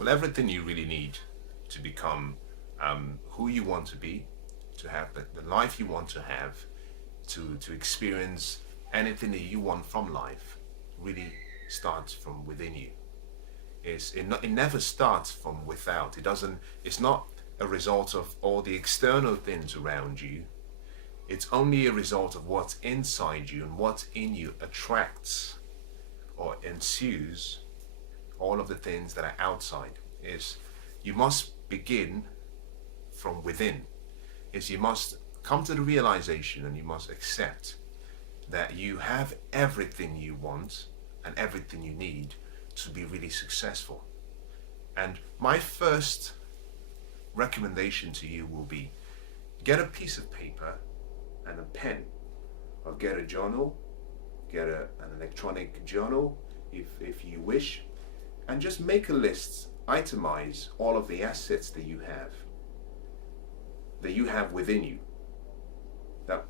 Well, everything you really need to become who you want to be, to have the life you want to have, to experience anything that you want from life, really starts from within you. It never starts from without. It doesn't. It's not a result of all the external things around you. It's only a result of what's inside you, and what's in you attracts or ensues all of the things that are outside. Is you must begin from within. Is you must come to the realization, and you must accept that you have everything you want and everything you need to be really successful. And my first recommendation to you will be, get a piece of paper and a pen, or get a journal, get an electronic journal if you wish, and just make a list, itemize all of the assets that you have within you, that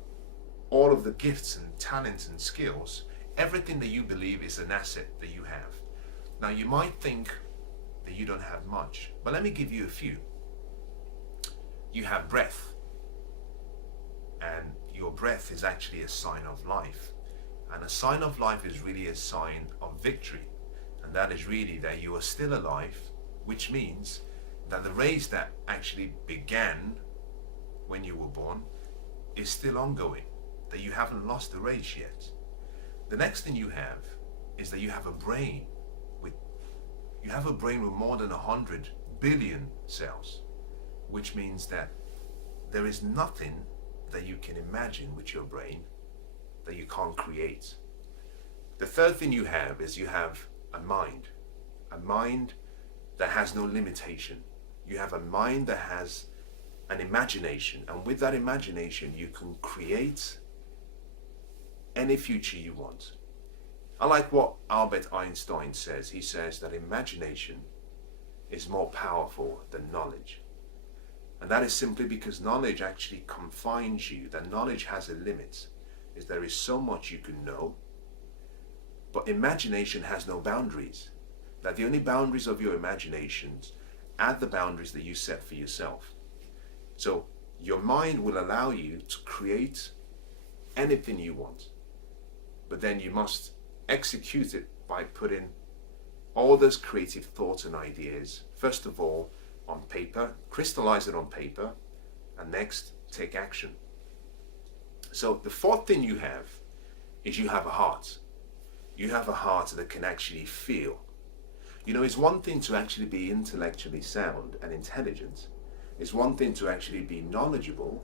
all of the gifts and talents and skills, everything that you believe is an asset that you have. Now, you might think that you don't have much, but let me give you a few. You have breath, and your breath is actually a sign of life. And a sign of life is really a sign of victory. And that is really that you are still alive, which means that the race that actually began when you were born is still ongoing, that you haven't lost the race yet. The next thing you have is that you have a brain with more than 100 billion cells, which means that there is nothing that you can imagine with your brain that you can't create. The third thing you have is you have a mind that has no limitation. You have a mind that has an imagination, and with that imagination you can create any future you want. I like what Albert Einstein says. He says that imagination is more powerful than knowledge. And that is simply because knowledge actually confines you, that knowledge has a limit, is there is so much you can know, but imagination has no boundaries. That the only boundaries of your imaginations are the boundaries that you set for yourself. So your mind will allow you to create anything you want, but then you must execute it by putting all those creative thoughts and ideas, first of all, on paper, crystallize it on paper, and next, take action. So the fourth thing you have is you have a heart. You have a heart that can actually feel. You know, it's one thing to actually be intellectually sound and intelligent. It's one thing to actually be knowledgeable.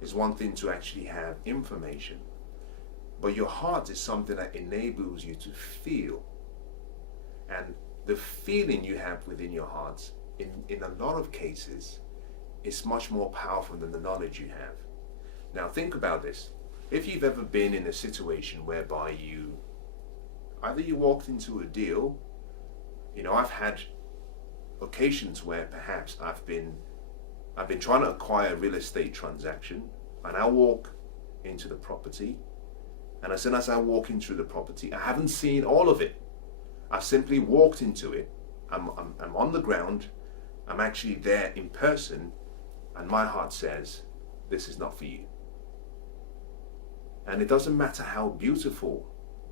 It's one thing to actually have information. But your heart is something that enables you to feel. And the feeling you have within your heart, in a lot of cases, is much more powerful than the knowledge you have. Now think about this. If you've ever been in a situation whereby either you walked into a deal, you know, I've had occasions where perhaps I've been trying to acquire a real estate transaction, and I walk into the property, and as soon as I walk into the property, I haven't seen all of it. I simply walked into it. I'm on the ground. I'm actually there in person, and my heart says, this is not for you. And it doesn't matter how beautiful,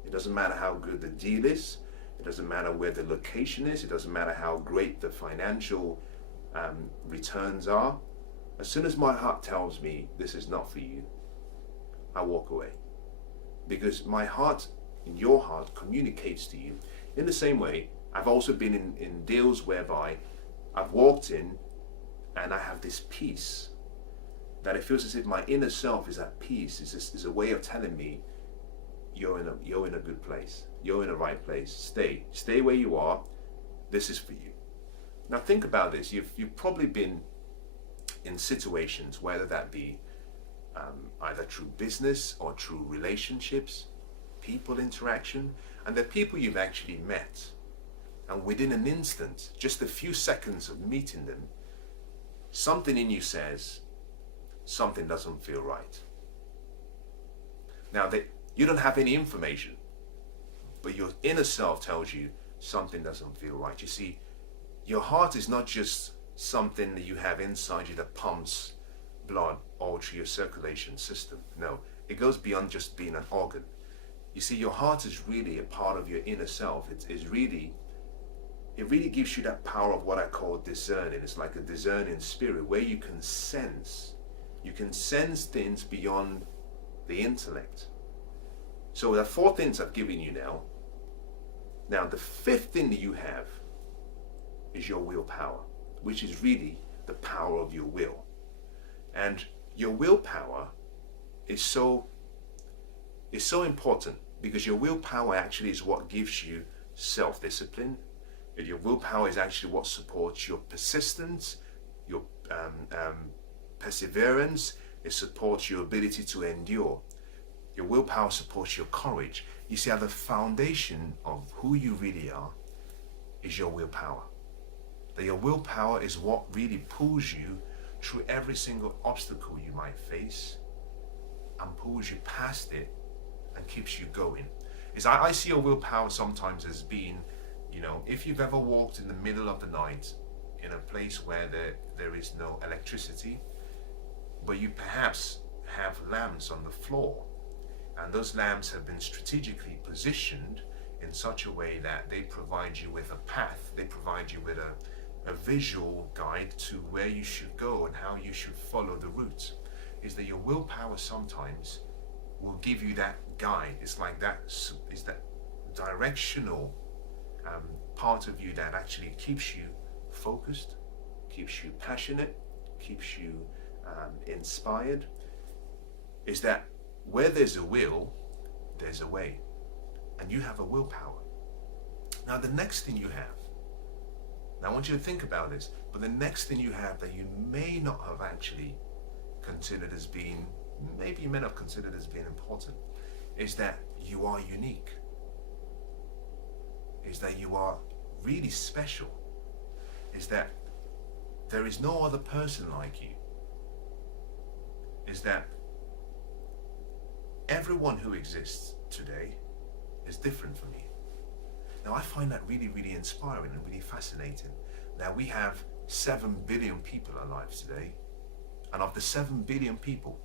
it doesn't matter how good the deal is, it doesn't matter where the location is, it doesn't matter how great the financial returns are. As soon as my heart tells me this is not for you, I walk away. Because my heart, and your heart, communicates to you. In the same way, I've also been in deals whereby I've walked in and I have this peace, that it feels as if my inner self is at peace. It's a way of telling me, you're in a good place. You're in the right place. Stay where you are. This is for you. Now think about this. You've probably been in situations, whether that be either through business or through relationships, people interaction, and they're people you've actually met. And within an instant, just a few seconds of meeting them, something in you says, something doesn't feel right. Now, you don't have any information, but your inner self tells you something doesn't feel right. You see, Your heart is not just something that you have inside you that pumps blood all through your circulation system. No, it goes beyond just being an organ. You see, your heart is really a part of your inner self. It really gives you that power of what I call discerning. It's like a discerning spirit where you can sense things beyond the intellect. So there are 4 things I've given you now. Now the 5th thing that you have is your willpower, which is really the power of your will. And your willpower is so important, because your willpower actually is what gives you self-discipline. Your willpower is actually what supports your persistence, your perseverance. It supports your ability to endure. Your willpower supports your courage. You see how the foundation of who you really are is your willpower. That your willpower is what really pulls you through every single obstacle you might face and pulls you past it and keeps you going. I see your willpower sometimes as being, if you've ever walked in the middle of the night in a place where there is no electricity, but you perhaps have lamps on the floor, and those lamps have been strategically positioned in such a way that they provide you with a path, they provide you with a visual guide to where you should go and how you should follow the route, is that your willpower sometimes will give you that guide. It's like that is that directional part of you that actually keeps you focused, keeps you passionate, keeps you inspired. Is that where there's a will, there's a way, and you have a willpower. Now the next thing you have, now I want you to think about this, but the next thing you have that you may not have actually considered as being, maybe you may not have considered as being important, is that you are unique. Is that you are really special. Is that there is no other person like you. Is that everyone who exists today is different from you. Now I find that really, really inspiring and really fascinating. Now we have 7 billion people alive today, and of the 7 billion people,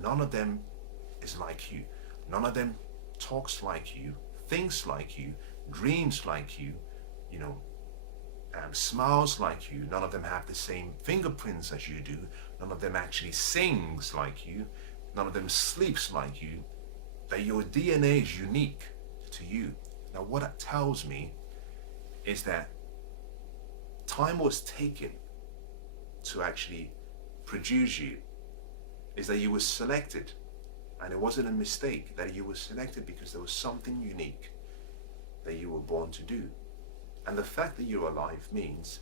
none of them is like you. None of them talks like you, thinks like you, dreams like you, smiles like you. None of them have the same fingerprints as you do. None of them actually sings like you. None of them sleeps like you. That your DNA is unique to you. Now what that tells me is that time was taken to actually produce you. Is that you were selected, and it wasn't a mistake, that you were selected because there was something unique that you were born to do. And the fact that you're alive means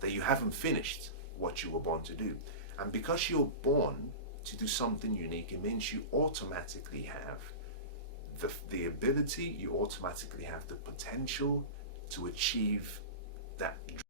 that you haven't finished what you were born to do. And because you're born to do something unique, it means you automatically have the ability, you automatically have the potential to achieve that